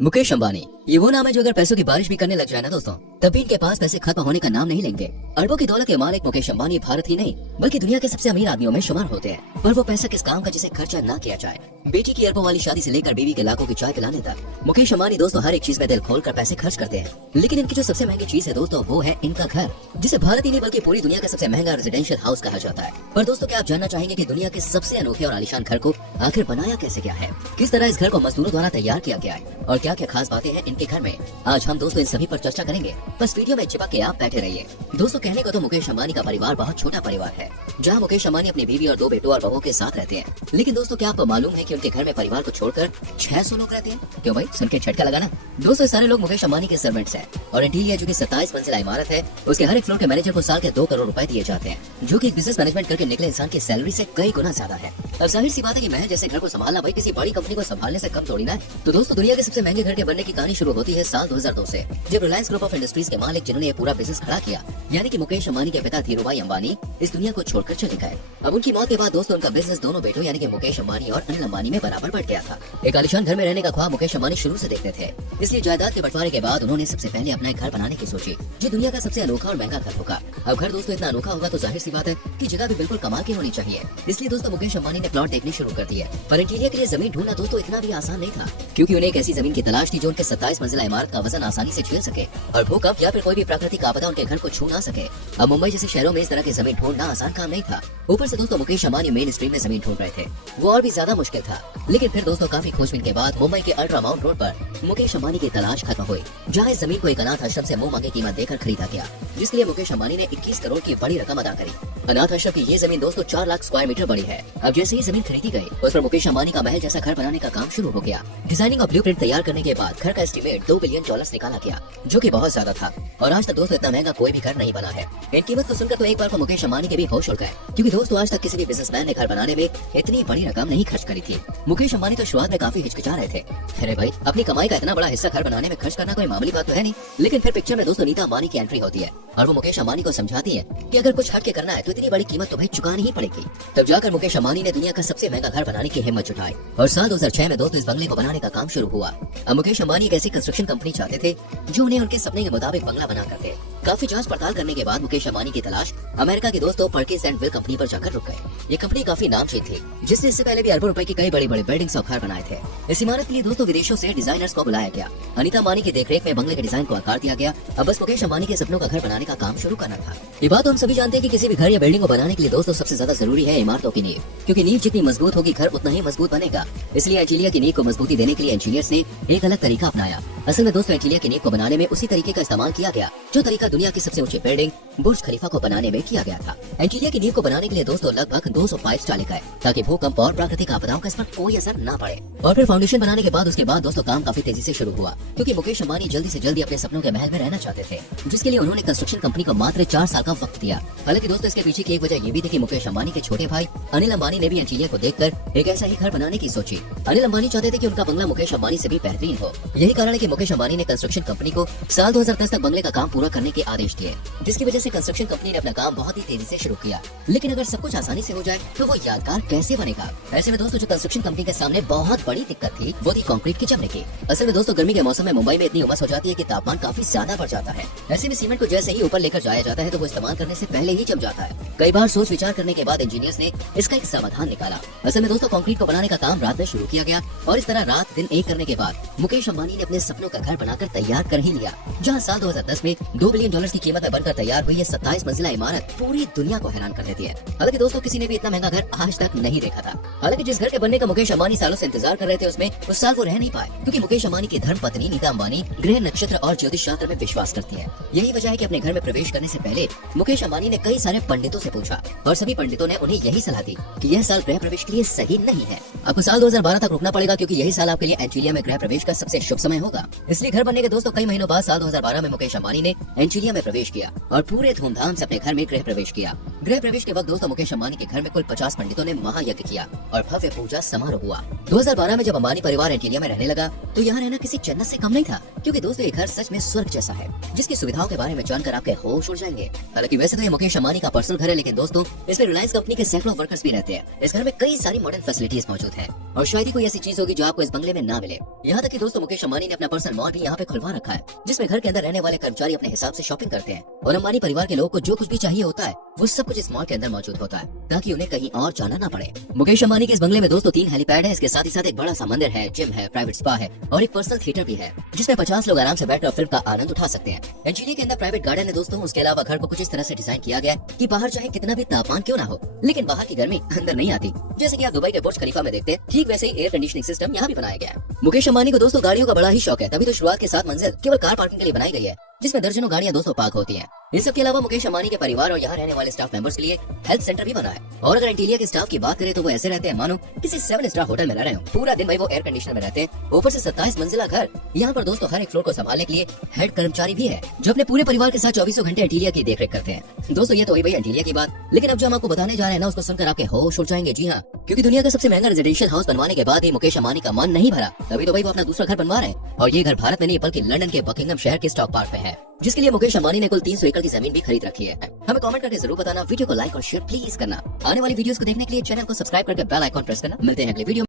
मुकेश अंबानी ये वो नाम है जो अगर पैसों की बारिश भी करने लग जाए ना दोस्तों, तब भी इनके पास पैसे खत्म होने का नाम नहीं लेंगे। अरबों की दौलत के मालिक मुकेश अंबानी भारत ही नहीं बल्कि दुनिया के सबसे अमीर आदमियों में शुमार होते हैं। पर वो पैसा किस काम का जिसे खर्चा ना किया जाए। बेटी की अरबों वाली शादी से लेकर बीवी के लाखों की चाय पिलाने तक मुकेश अंबानी दोस्तों हर एक चीज में दिल खोलकर पैसे खर्च करते हैं। लेकिन इनकी जो सबसे महंगी चीज है दोस्तों वो है इनका घर, जिसे भारत ही नहीं बल्कि पूरी दुनिया का सबसे महंगा रेजिडेंशियल हाउस कहा जाता है। पर दोस्तों क्या आप जानना चाहेंगे कि दुनिया के सबसे अनोखे और आलीशान घर को आखिर बनाया कैसे गया है, किस तरह इस घर को मजदूरों द्वारा तैयार किया गया है और क्या क्या खास बातें हैं इनके घर में। आज हम दोस्तों इन सभी पर चर्चा करेंगे, बस वीडियो में चिपक के आप बैठे रहिए। दोस्तों कहने को तो मुकेश अंबानी का परिवार बहुत छोटा परिवार है, जहां मुकेश अंबानी अपनी बीवी और 2 बेटों और बहुओं के साथ रहते हैं। लेकिन दोस्तों क्या आपको मालूम है कि उनके घर में परिवार को छोड़कर 600 लोग रहते हैं? क्यों भाई, सुन के झटका लगा ना। दोस्तों सारे लोग मुकेश अंबानी के सर्वेंट्स हैं और इंटीरियर जो कि 27 मंजिला इमारत है उसके हर एक फ्लोर के मैनेजर को साल के 2 करोड़ रुपए दिए जाते हैं, जो कि बिजनेस मैनेजमेंट करके निकले इंसान की सैलरी से कई गुना ज्यादा है। अब जाहिर सी बात है कि महल जैसे घर को संभालना भाई किसी बड़ी कंपनी को संभालने से कम थोड़ी ना है। तो दोस्तों दुनिया के सबसे महंगे घर के बनने की कहानी शुरू होती है साल 2002 से, जब रिलायंस ग्रुप ऑफ इंडस्ट्रीज के मालिक जिन्होंने ये पूरा बिजनेस खड़ा किया यानी कि मुकेश अंबानी के पिता धीरूभाई अंबानी इस दुनिया को छोड़कर चले गए। अब उनकी मौत के बाद दोस्तों उनका बिजनेस दोनों बेटों यानी कि मुकेश अंबानी और अनिल अंबानी में बराबर बढ़ गया था। एक आलीशान घर में रहने का ख्वाब मुकेश अंबानी शुरू से देखते थे, इसलिए जायदाद के बंटवारे के बाद उन्होंने सबसे पहले अपना एक घर बनाने की सोची जो दुनिया का सबसे अनोखा और महंगा घर होगा। अब घर दोस्तों इतना अनोखा होगा तो जाहिर सी बात है कि जगह भी बिल्कुल कमाल की होनी चाहिए। इसलिए दोस्तों मुकेश अंबानी ने प्लॉट देखने शुरू कर दिए, पर इंटीरियर के लिए जमीन ढूंढना दोस्तों इतना भी आसान नहीं था, क्योंकि उन्हें एक ऐसी जमीन की तलाश थी जो उनके 27 मंजिला इमारत का वजन आसानी से झेल सके और भूकंप या फिर कोई भी प्राकृतिक आपदा उनके घर को छू ना सके। अब मुंबई जैसे शहरों में इस तरह की जमीन ढूंढना आसान काम नहीं था। ऊपर से दोस्तों मुकेश अंबानी मेन स्ट्रीम में जमीन ढूंढ रहे थे, वो और भी ज्यादा मुश्किल था। लेकिन फिर दोस्तों काफी खोजबीन के बाद मुंबई के अल्ट्रा माउंट रोड पर मुकेश अंबानी की तलाश खत्म हुई, जहाँ इस जमीन को एक अनाथ आश्रम से मुंह मांगे कीमत देकर खरीदा गया, जिसके लिए मुकेश अंबानी ने 21 करोड़ की बड़ी रकम अदा करी। अनाथ आश्रम की ये जमीन दोस्तों 4 लाख स्क्वायर मीटर बड़ी है। अब जैसे ही जमीन खरीदी गई उस पर मुकेश अंबानी का महल जैसा घर बनाने का काम शुरू हो गया। डिजाइनिंग और ब्लूप्रिंट तैयार करने के बाद घर का एस्टीमेट $2 बिलियन निकाला गया, जो कि बहुत ज्यादा था और आज तक दोस्तों इतना महंगा कोई भी घर नहीं बना है। इन कीमत को सुनकर तो एक बार को मुकेश अंबानी के भी होश उड़ गए, क्योंकि दोस्तों आज तक किसी भी बिजनेसमैन ने घर बनाने में इतनी बड़ी रकम नहीं खर्च करी थी। मुकेश अंबानी तो शुरुआत में काफी हिचकिचा रहे थे, अरे भाई अपनी कमाई का इतना बड़ा हिस्सा घर बनाने में खर्च करना कोई मामूली बात तो है नहीं। लेकिन फिर पिक्चर में दोस्तों नीता अंबानी की एंट्री होती है और वो मुकेश अंबानी को समझाती है कि अगर कुछ हट के करना है तो इतनी बड़ी कीमत तो भाई चुकानी ही पड़ेगी। तब जाकर मुकेश अंबानी ने दुनिया का सबसे महंगा घर बनाने की हिम्मत जुटाई और साल 2006 में दोस्तों इस बंगले को बनाने का काम शुरू हुआ। अब मुकेश अंबानी एक ऐसी कंस्ट्रक्शन कंपनी चाहते थे जो उन्हें उनके सपने के मुताबिक बंगला बना कर दे। काफी जांच पड़ताल करने के बाद मुकेश अंबानी की तलाश अमेरिका की दोस्तों पर्किंस एंड विल कंपनी पर जाकर रुक गए। ये कंपनी काफी नामचीन थी, जिसने इससे पहले भी अरबों रुपए की कई बड़ी बड़ी बिल्डिंग्स और घर बनाए थे। इस इमारत के लिए दोस्तों विदेशों से डिजाइनर्स को बुलाया गया। अनीता अंबानी की देखरेख में बंगले के डिजाइन को आकार दिया गया। अब बस मुकेश अंबानी के सपनों का घर बनाने का काम शुरू करना था। ये बात तो हम सभी जानते हैं कि किसी भी घर या बिल्डिंग को बनाने के लिए दोस्तों सबसे ज्यादा जरूरी है इमारतों की नींव, क्योंकि नींव जितनी मजबूत होगी घर उतना ही मजबूत बनेगा। इसलिए एंटीलिया की नींव को मजबूती देने के लिए इंजीनियर्स ने एक अलग तरीका अपनाया। असल में दोस्तों एंटीलिया की नींव को बनाने में उसी तरीके का इस्तेमाल किया गया जो तरीका दुनिया की सबसे ऊंची बिल्डिंग बुर्ज खलीफा को बनाने में किया गया था। एंटीलिया की नींव को बनाने के लिए दोस्तों लगभग 200 पाइप्स डाले गए ताकि भूकंप और प्राकृतिक आपदाओं का इस पर कोई असर न पड़े। और फिर फाउंडेशन बनाने के बाद उसके बाद दोस्तों काम काफी तेजी से शुरू हुआ, क्योंकि मुकेश अंबानी जल्दी से जल्दी अपने सपनों के महल में रहना चाहते थे, जिसके लिए उन्होंने कंस्ट्रक्शन कंपनी को मात्र 4 साल का वक्त दिया। हालांकि दोस्तों इसके पीछे की एक वजह ये भी थी कि मुकेश अंबानी के छोटे भाई अनिल अंबानी ने भी एंटीलिया को देखकर एक ऐसा ही घर बनाने की सोची। अनिल अंबानी चाहते थे कि उनका बंगला मुकेश अंबानी से भी बेहतरीन हो। यही कारण है कि मुकेश अंबानी ने कंस्ट्रक्शन कंपनी को साल 2010 तक बंगले का काम पूरा करने के आदेश दिए, जिसकी वजह से कंस्ट्रक्शन कंपनी ने अपना काम बहुत ही तेजी से शुरू किया। लेकिन अगर सब कुछ आसानी से हो जाए तो वो यादगार कैसे बनेगा? ऐसे में दोस्तों जो कंस्ट्रक्शन कंपनी के सामने बहुत बड़ी दिक्कत थी वो थी कंक्रीट की जमने की। असल में दोस्तों गर्मी के मौसम में मुंबई में इतनी उमस हो जाती है कि तापमान काफी ज्यादा बढ़ जाता है। ऐसे में सीमेंट को जैसे ही ऊपर लेकर जाया जाता है तो वो इस्तेमाल करने से पहले ही जम जाता है। कई बार सोच विचार करने के बाद इंजीनियर्स ने इसका एक समाधान निकाला। असल में दोस्तों कंक्रीट को बनाने का काम रात में शुरू किया गया और इस तरह रात दिन एक करने के बाद मुकेश अंबानी ने अपने सपनों का घर बनाकर तैयार कर ही लिया, जहां साल 2010 में $2 बिलियन की कीमत में बनकर तैयार हुई ये 27 मंजिला इमारत पूरी दुनिया को हैरान कर देती है। हालांकि दोस्तों किसी ने भी इतना महंगा घर आज तक नहीं देखा था। हालांकि जिस घर के बनने का मुकेश अंबानी सालों से इंतजार कर रहे थे उसमें उस साल वो रह नहीं पाए, क्योंकि मुकेश अंबानी की धर्म पत्नी नीता अंबानी ग्रह नक्षत्र और ज्योतिष शास्त्र में विश्वास करती है। यही वजह है कि अपने घर में प्रवेश करने से पहले मुकेश अंबानी ने कई सारे पंडितों से पूछा और सभी पंडितों ने उन्हें यही सलाह दी कि यह साल गृह प्रवेश के लिए सही नहीं है। आपको साल 2012 तक रुकना पड़ेगा, क्योंकि यही साल आपके लिए एंटीलिया में गृह प्रवेश का सबसे शुभ समय होगा। इसलिए घर बनने के दोस्तों कई महीनों बाद साल 2012 में मुकेश अंबानी ने एंटीलिया में प्रवेश किया और पूरे धूमधाम से अपने घर में गृह प्रवेश किया। गृह प्रवेश के वक्त दोस्तों मुकेश अंबानी के घर में कुल 50 पंडितों ने महायज्ञ किया और भव्य पूजा समारोह हुआ। 2012 में जब अंबानी परिवार एंटीलिया में रहने लगा तो यहाँ रहना किसी जन्नत से कम नहीं था, क्योंकि दोस्तों ये घर सच में स्वर्ग जैसा है, जिसकी सुविधाओं के बारे में जानकर आपके होश उड़ जाएंगे। हालांकि वैसे तो ये मुकेश अंबानी का पर्सनल घर है, लेकिन दोस्तों इसमें रिलायंस कंपनी के सैकड़ों वर्कर्स भी रहते हैं। इस घर में कई सारी मॉडर्न फैसिलिटीज मौजूद है और शायद ही कोई ऐसी चीज होगी जो आपको इस बंगले में ना मिले। यहाँ तक कि दोस्तों मुकेश अंबानी ने अपना पर्सनल मॉल भी यहाँ पे खुलवा रखा है, जिसमें घर के अंदर रहने वाले कर्मचारी अपने हिसाब से शॉपिंग करते हैं और अंबानी परिवार के लोगों को जो कुछ भी चाहिए होता है वो सब कुछ इस मॉल के अंदर मौजूद होता है, ताकि उन्हें कहीं और जाना ना पड़े। मुकेश अंबानी के इस बंगले में दोस्तों 3 हेलीपैड है, इसके साथ ही साथ एक बड़ा सा मंदिर है, जिम है, प्राइवेट स्पा है और एक पर्सनल थिएटर भी है, जिसमें 50 लोग आराम से बैठकर फिल्म का आनंद उठा सकते हैं। एंटीलिया के अंदर प्राइवेट गार्डन है दोस्तों। उसके अलावा घर को कुछ इस तरह से डिजाइन किया गया है कि बाहर चाहे कितना भी तापमान क्यों ना हो, लेकिन बाहर की गर्मी अंदर नहीं आती। जैसे कि आप दुबई के बुर्ज खलीफा में देखते हैं, ठीक वैसे ही एयर कंडीशनिंग सिस्टम यहाँ भी बनाया गया है। मुकेश अंबानी को दोस्तों गाड़ियों का बड़ा ही शौक है, तभी तो शुरुआत के 7 मंजिल केवल कार पार्किंग के लिए बनाई गई है, जिसमें दर्जनों गाड़ियां दोस्तों पार्क होती हैं। इन सब के अलावा मुकेश अंबानी के परिवार और यहाँ रहने वाले स्टाफ मेंबर्स के लिए हेल्थ सेंटर भी बना है। और अगर एंटीलिया के स्टाफ की बात करें तो वो ऐसे रहते हैं मानो किसी 7 स्टार होटल में रह रहे हो। पूरा दिन भाई वो एयर कंडीशनर में रहते हैं, ऊपर से 27 मंजिला घर। यहाँ पर दोस्तों हर एक फ्लोर को संभालने के लिए हेड कर्मचारी भी है, जो अपने पूरे परिवार के साथ 24 घंटे एंटीलिया की देखरेख करते हैं। दोस्तों ये तो हुई भाई एंटीलिया की बात, लेकिन अब जो हम आपको बताने जा रहे हैं ना, उसको सुनकर आपके होश उड़ जाएंगे। जी हाँ, क्योंकि दुनिया का सबसे महंगा रेजिडेंशियल हाउस बनवाने के बाद ही मुकेश अंबानी का मन नहीं भरा, तभी तो भाई वो अपना दूसरा घर बनवा रहे हैं। और ये घर भारत में नहीं बल्कि लंदन के बकिंगम शहर के स्टॉक पार्क में है, जिसके लिए मुकेश अंबानी ने कुल 300 एकड़ की जमीन भी खरीद रखी है। हमें कमेंट करके जरूर बताना, वीडियो को लाइक और शेयर प्लीज करना। आने वाली वीडियोस को देखने के लिए चैनल को सब्सक्राइब करके बेल आइकॉन प्रेस करना। मिलते हैं अगले वीडियो।